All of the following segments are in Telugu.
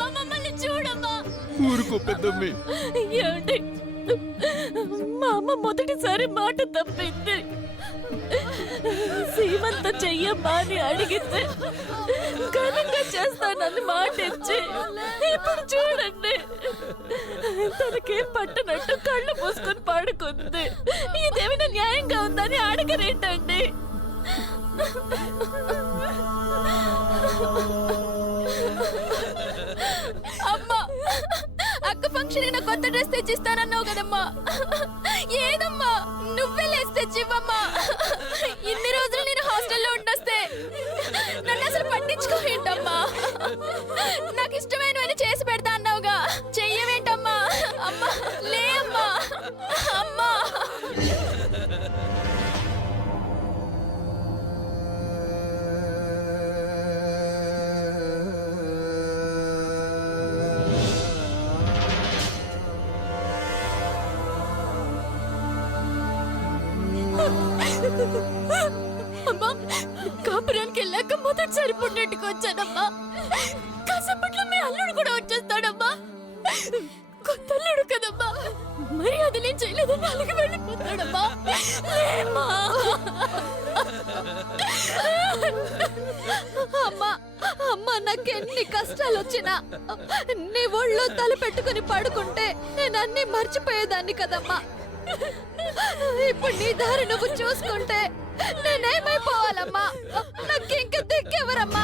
మమ్మల్ని చూడమ్మా. ఊరుకో పెద్దమ్మి. ఏమండి, మా అమ్మ మొదటిసారి మాట తప్పింది. సీమంత చెయ్యమ్మా అని అడిగితే ఘనంగా చేస్తానని మాట ఇచ్చి ఇప్పుడు చూడండి తనకేం పట్టనట్టు కళ్ళు మూసుకొని పడుకుంది. ఇదేమైనా న్యాయంగా ఉందని అడగరేంటండి? అమ్మా, అక్క ఫంక్షన్ నా కొత్త డ్రెస్ తెచ్చిస్తానన్నావు కదమ్మా. ఏదమ్మా, నువ్వే లేసి తెచ్చివ్వమ్మా. ఇన్ని రోజులు నేను హాస్టల్లో ఉండొస్తే నన్ను అసలు పట్టించుకోవేంటమ్మా? నాకు ఇష్టమైనవని చేసి పెడతా అన్నావుగా, చెయ్యవేంటమ్మా? అమ్మా లే అమ్మా. అమ్మా అమ్మా, కాపురానికి వెళ్ళాక మొదటిసారి పుట్టినట్టుకు వచ్చానమ్మా. కాసేపట్లో మీ అల్లుడు కూడా వచ్చేస్తాడమ్మా. కొత్త అల్లుడు కదమ్మా, మరి అదిలేం చేయలేదు, నాలుగు వెళ్ళిపోతాడమ్మా. లేమ్మా. అమ్మా అమ్మా, నాకెన్ని కష్టాలు వచ్చినా నీ ఒళ్ళో తల పెట్టుకుని పడుకుంటే నేను అన్ని మర్చిపోయేదాన్ని కదమ్మా. ఇప్పుడు నీ దారి నువ్వు చూసుకుంటే నేనేమైపోవాలమ్మా? నాకింక దిక్కెవరమ్మా?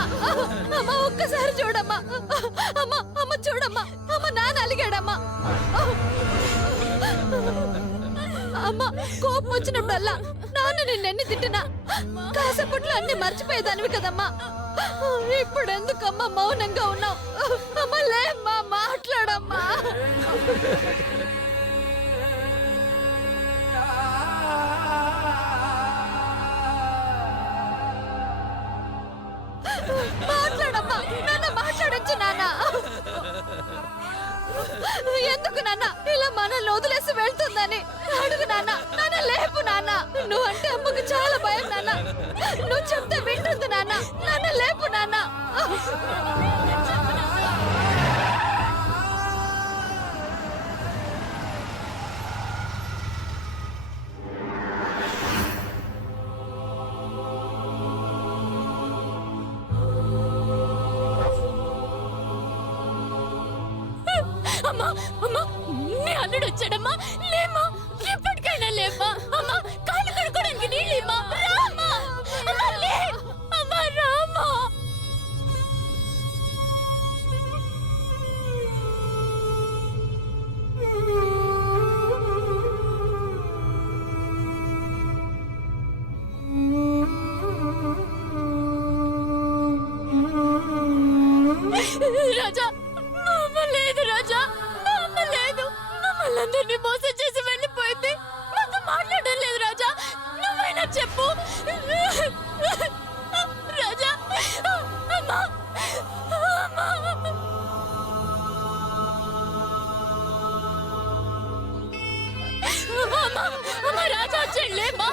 అమ్మ ఒక్కసారి చూడమ్మా. అమ్మ అమ్మ చూడమ్మా. అమ్మ నాన్న అలిగాడమ్మా. అమ్మ కోపం వచ్చినప్పుడల్లా నాన్న నిన్నెన్ని తిట్టినా కాసేపట్లో అన్ని మర్చిపోయేదానివి కదమ్మా. ఇప్పుడు ఎందుకమ్మా మౌనంగా ఉన్నావు? అమ్మ లేమ్మా, మాట్లాడమ్మా. మాట్లాడమ్మా. నాన్న మాట్లాడొచ్చు నాన్న. ఎందుకు నాన్న ఇలా మనల్ని వదిలేసి వెళ్తుందని అడుగు నాన్న. నాన్న లేపు నాన్న. నువ్వంటే అమ్మకు చాలా భయం నాన్న. నువ్వు చెప్తే వింటుంది నాన్న. నాన్న లేపు నాన్న. అమ్మా అమ్మా, నీ అల్లుడు వచ్చాడమ్మా. లేమ్మా, ఎప్పటికైనా లేమ్మా. అమ్మా కాళ్ళు కడుక్కోడానికి నీళ్ళేమ్మా. రామ్మా. అమ్మా లే. అమ్మా రామ్మా. రాజా, అమ్మ లేదు రాజా, అమ్మ లేదు. మమ్మల్ని అందరినీ మోసం చేసి వెళ్ళిపోయింది. మాతో మాట్లాడడం లేదు రాజా. నువ్వైనా చెప్పు రాజా. అమ్మా అమ్మ రాజా వచ్చాడు. లేమ్మా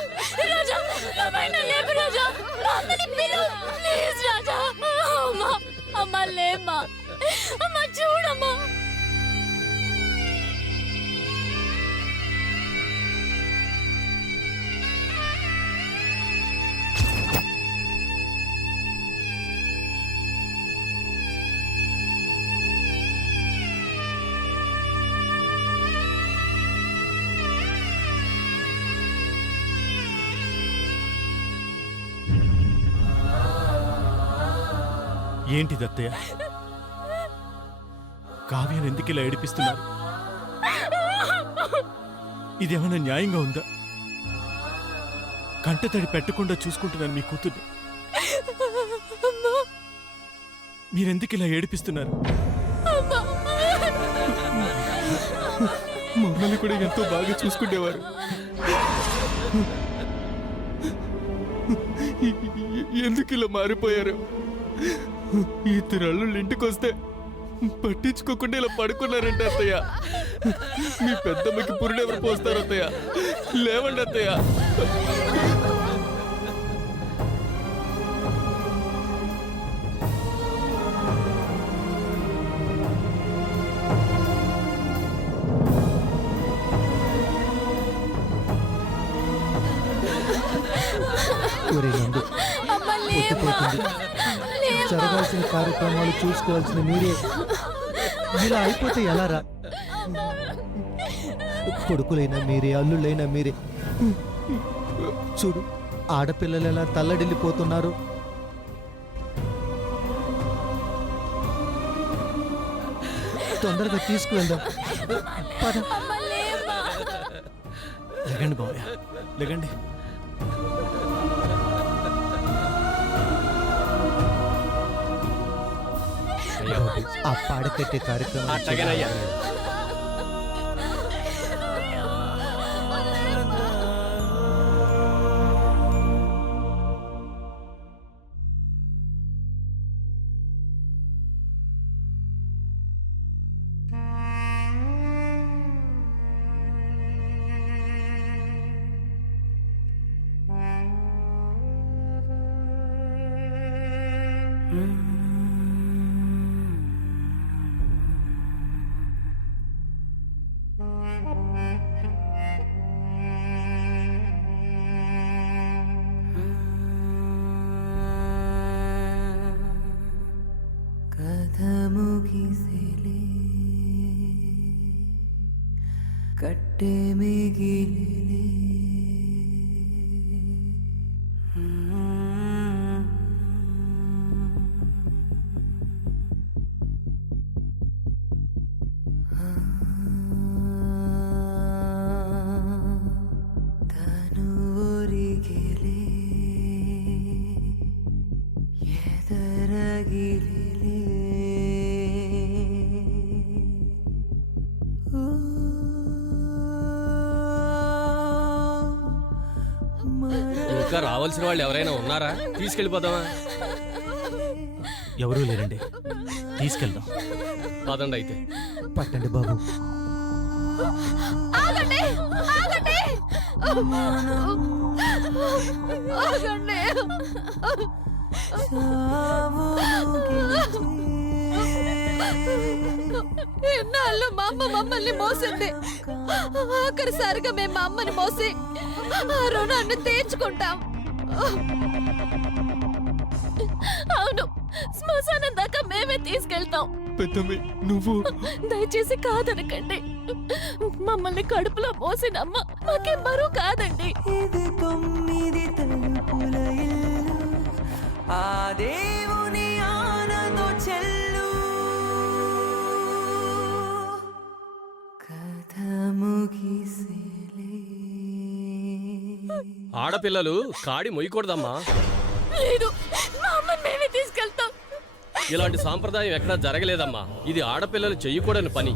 రాజా. నువ్వైనా లేపు రాజా. అమ్మని పిలువు ప్లీజ్ రాజా. అమ్మా అమ్మ లేమ్మా. అమ్మ చూడమ్మా. ఏంటి దత్తయ్య, కావ్యాన్ని ఎందుకు ఇలా ఏడిపిస్తున్నారు? ఇదేమైనా న్యాయంగా ఉందా? కంటతడి పెట్టకుండా చూసుకుంటున్నాను మీ కూతుర్ని. మీరెందుకు ఇలా ఏడిపిస్తున్నారు? మమ్మల్ని కూడా ఎంతో బాగా చూసుకునేవారు. ఎందుకు ఇలా మారిపోయారు? ఇద్దరు అల్లుళ్ళు ఇంటికొస్తే పట్టించుకోకుండా ఇలా పడుకున్నారంటే అత్తయ్య. మీ పెద్దమ్మకి పురుడెవరు పోస్తారు అత్తయ్య? లేవండి అత్తయ్య. ఒరే నందు, పొద్దుపోతుంది. జరగాల్సిన కార్యక్రమాలు చూసుకోవాల్సిన మీరే ఇలా అయిపోతే ఎలారా? కొడుకులైనా మీరే, అల్లుళ్ళైనా మీరే. చూడు ఆడపిల్లలు ఎలా తల్లడిల్లిపోతున్నారు. తొందరగా తీసుకువెళ్దాం పద. లేకండి బావయ్య, లేకండి. ఆ పాడకట్టే కార్యక్రమం అట్టగనయ్యా. కథ ముగిసిలే కట్టె మిగిలిలే తను ఒరిగిలే ఎదరగిలిలే ఇంకా రావాల్సిన వాళ్ళు ఎవరైనా ఉన్నారా? తీసుకెళ్ళిపోదామా? ఎవరూ లేరండి, తీసుకెళ్దాం. పదండి అయితే. పట్టండి బాబు. ఆగండి ఆగండి ఆగండి. ఎన్నాళ్ళు మా అమ్మ మమ్మల్ని మోసింది. ఆఖరిసారిగా మేము మా అమ్మని మోసి ఆ రుణాన్ని తీర్చుకుంటాం. అవును, శ్మశానం దాకా మేమే తీసుకెళ్తాం. పెద్దమ్మి నువ్వు దయచేసి కాదనకండి. మమ్మల్ని కడుపులో మోసిన అమ్మ మాకేం బరువు కాదండి. ఇది 9 తలుపుల ఇల్లు, ఆ దేవుని ఆనందో చెల్లు. కథ ముగిసిలే. ఆడపిల్లలు కాడి మొయ్యకూడదమ్మా. లేదు, మా అమ్మని మేమే తీసుకెళ్తాం. ఇలాంటి సాంప్రదాయం ఎక్కడా జరగలేదమ్మా. ఇది ఆడపిల్లలు చెయ్యకూడని పని.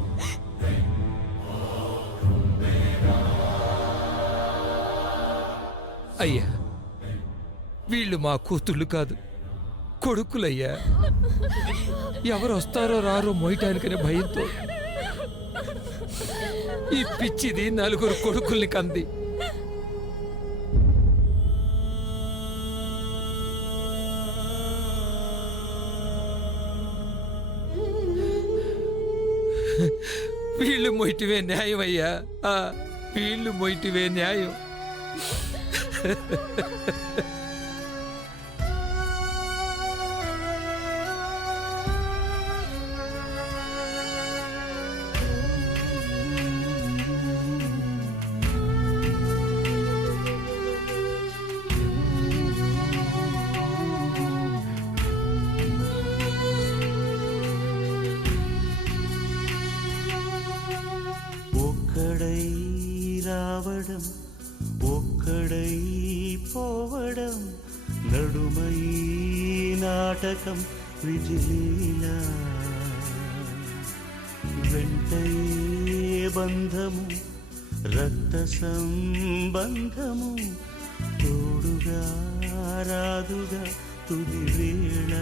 అయ్యా, వీళ్ళు మా కూతుళ్ళు కాదు, కొడుకులయ్యా. ఎవరు వస్తారో రారో మోయటానికనే భయంతో ఈ పిచ్చిది 4 కొడుకుల్ని కంది. వీళ్ళు మొయిటివే న్యాయం అయ్యా, వీళ్ళు మొయిటివే న్యాయం. ఒక్కడై రావడం, ఒక్కడై పోవడం, నడుమై నాటకం విజిలీలా. వెంటయే బంధము, రక్త సంబంధము, తోడుగా రాదుగా తుది వేళ.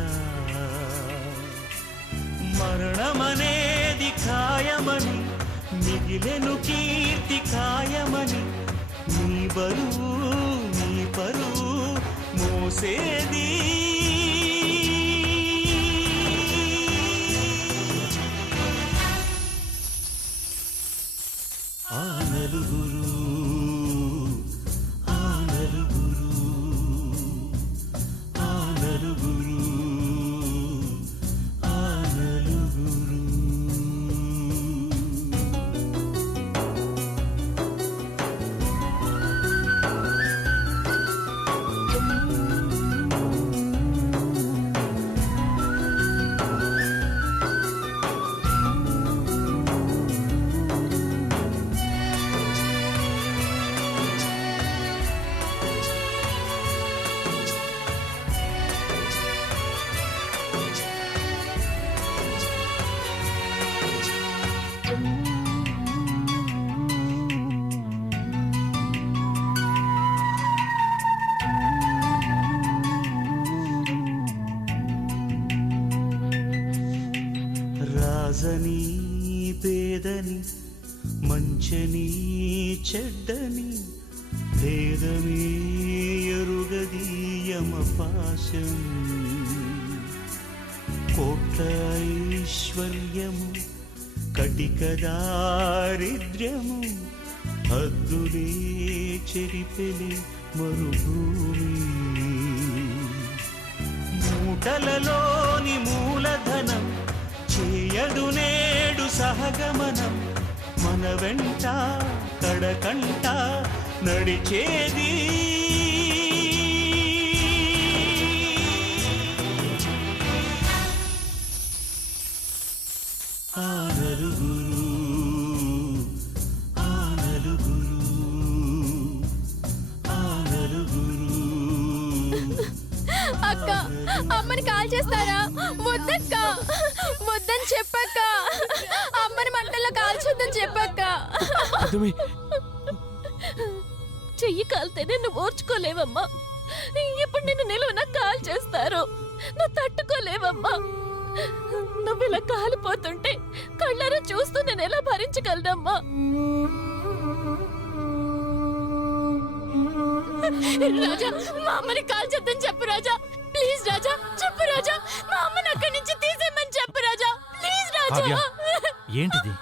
మరణమనేది ఖాయమని, మిగిలెను కీర్తి ఖాయమని, నీ బరువు నీ పరువు మోసేది. ఆ నలుగురు మంచని చెడ్డని భేదమే ఎరుగదీయమ పాశం కోట్ల ఐశ్వర్యము కటిక దారిద్ర్యము హద్దులే చెరిపెలి మరుభూమి మూటలలోని మూలధనం చేయదు నేడు సహగమనం మన వెంట కడకంట నడిచేది ఆ నలుగురు ఆ నలుగురు ఆ నలుగురు అక్క అమ్మని కాల్ చేస్తారా? వద్దక్క, వద్దని చెప్పక్క. అమ్మని మంటల్లో కాల్చొద్దని చెప్పక్క. చెయ్యి కాలితేనే నువ్వు ఓర్చుకోలేవమ్మా. ఇప్పుడు నిన్ను నిలువున కాల్ చేస్తారు, నువ్వు తట్టుకోలేవమ్మా. నువ్వు ఇలా కాలిపోతుంటే కళ్ళారా చూస్తూ నేను ఎలా భరించగలనమ్మా? రాజా, మా అమ్మని కాల్ చేద్దని చెప్పు రాజా. ప్లీజ్ రాజా, చెప్పు రాజా. మా అమ్మని అక్కడి నుంచి తీసేయమని చెప్పు రాజా. ప్లీజ్ రాజా. కావ్య, ఏంటిది?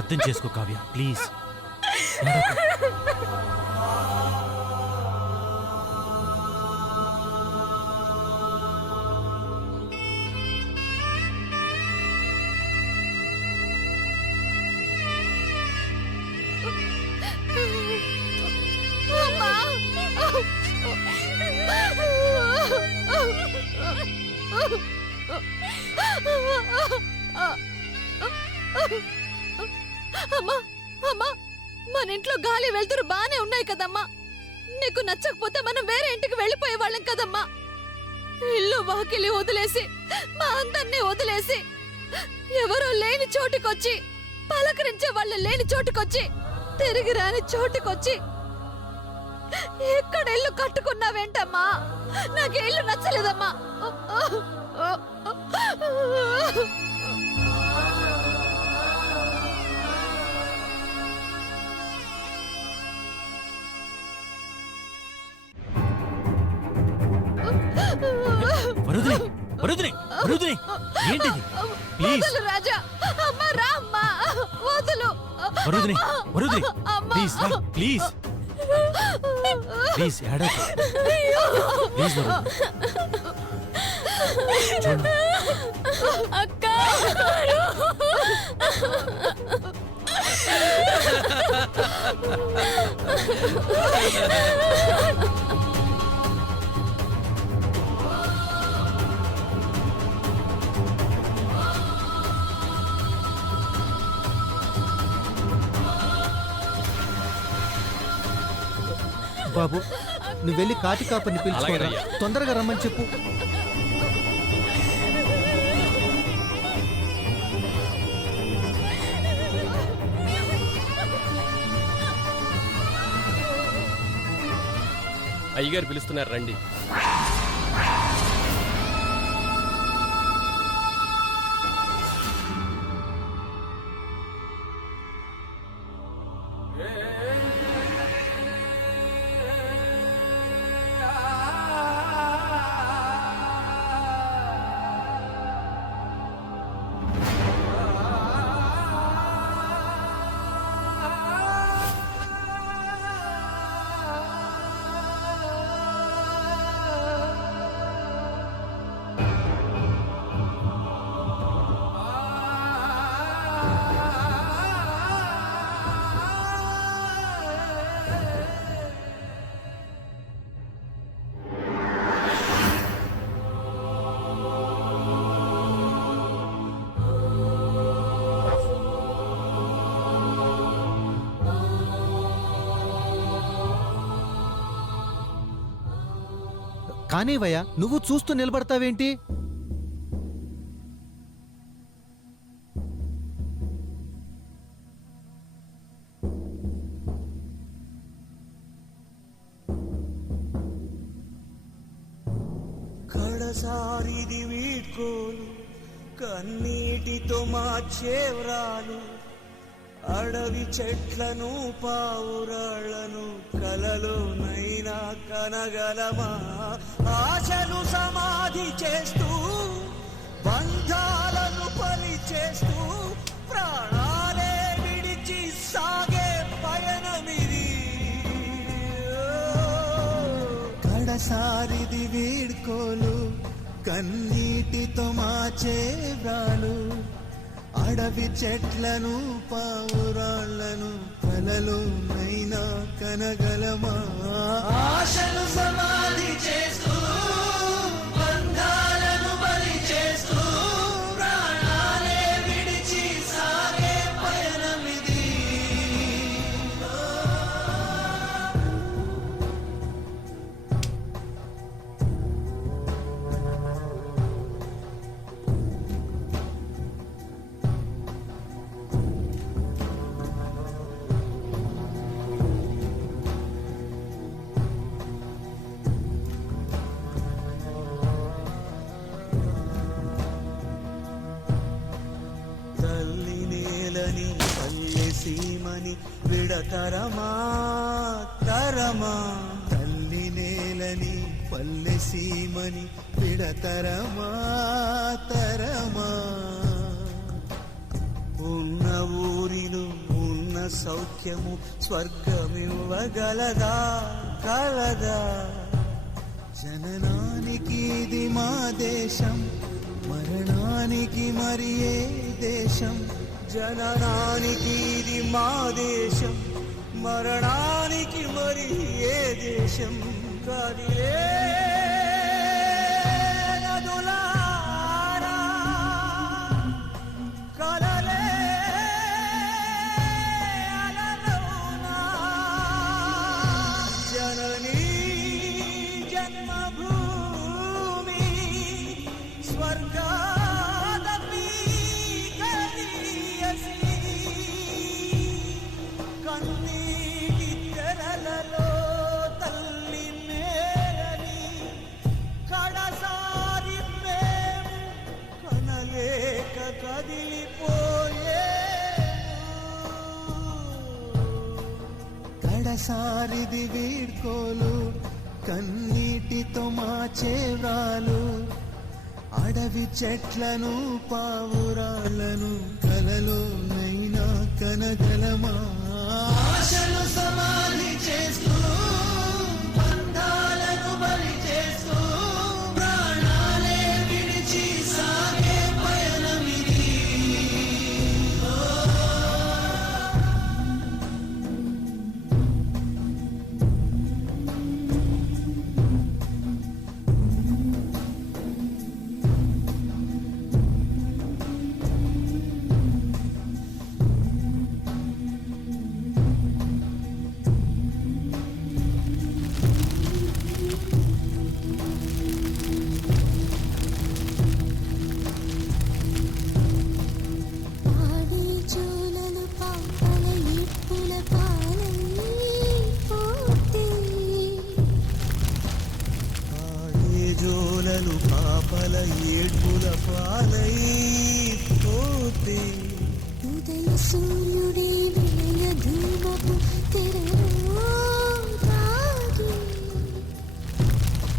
అర్థం చేసుకో కావ్య, ప్లీజ్. అమ్మా. అమ్మా, అమ్మా, మన ఇంట్లో గాలి వెళ్తురు బానే ఉన్నాయి కదమ్మా. నీకు నచ్చకపోతే మనం వేరే ఇంటికి వెళ్ళిపోయే వాళ్ళం కదమ్మా. ఇల్లు వాకిలి వదిలేసి, మా అందరినీ వదిలేసి, ఎవరో లేని చోటుకొచ్చి, పలకరించే వాళ్ళు లేని చోటుకొచ్చి, తిరిగి రాని చోటుకొచ్చి ఎక్కడ ఇల్లు కట్టుకున్నావేంటమ్మా? నాకు ఇల్లు నచ్చలేదమ్మా. వరుదిని, వరుదిని, వరుదిని, ఏంటిది? ప్లీజ్ వదులు రాజా. అమ్మా రా అమ్మా, వదులు. వరుదిని, వరుదిని, అమ్మా. ప్లీజ్ రా, ప్లీజ్ ప్లీజ్ ఏడవకు. ప్లీజ్ వరుదిని. చూడు, అక్క. బాబు, నువ్వు వెళ్ళి కాటి కాపని పిలుచుకోరా. అలాగేనయ్యా. తొందరగా రమ్మని చెప్పు. అయ్యగారు పిలుస్తున్నారు, రండి. కానీవయ్యా, నువ్వు చూస్తూ నిలబడతావేంటి? కడసారిది వీడ్కోలు కన్నీటితో మా చేవ్రాలు అడవి చెట్లను పావురాళ్లను కలలోనైనా కనగలమా? ఆశను సమాధి చేస్తూ బంధాలను పరిచేస్తూ ప్రాణాలే విడిచి సాగే పయనమిది. కడసారిది వీడ్కోలు కన్నీటితో మాచే వ్రాలు, అడవి చెట్లను పావురాళ్లను కలలోనైనా కనగలమా? ఆశను సమాధి చేస్తూ బంధాలను బలి చేస్తూ ప్రాణాలే విడిచి సాగే పయనమిది. తల్లి నేలని పల్లె సీమని విడతరమా తరమా? తల్లి నేలని పల్లె సీమని విడతరమా తరమా? ఉన్న ఊరిలో ఉన్న సౌఖ్యము స్వర్గమివ్వగలదా కలదా? జననానికి ఇది మా దేశం, మరణానికి మరి ఏ దేశం? జననానికి ఇది మా దేశం, మరణానికి మరి ఏ దేశం? కదిలే నదులారా, కలలే అలలోనా, జననీ జన్మభూమి స్వర్గాదపి గరీయసి. కన్నీటి తెరలలో తల్లి మేలని కడసారి మేము కనలేక కదిలిపోయేము. కడసారిది వీడ్కోలు కన్నీటితో మాచే వ్రాలు, అడవి చెట్లను పావురాళ్లను కలలోనైనా కనగలమా? ఆశను సమాధి చేస్తూ బంధాలను బలి చేస్తూ ప్రాణాలే విడిచి సాగే పయనమిది. పాడే జోలలు పాపల ఇప్పుల పాలైపోతే, ఆడే జోలలు పాపల ఏడ్పుల పాలైపోతే, ఉదయ సూర్యుడి విలయ ధూమపు తెరలో తాగి,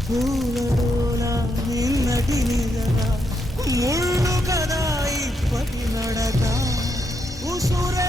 పూలడోల నిన్నటి నిజగా ముళ్ళు కదా ఇప్పటి నడక. ఉసురే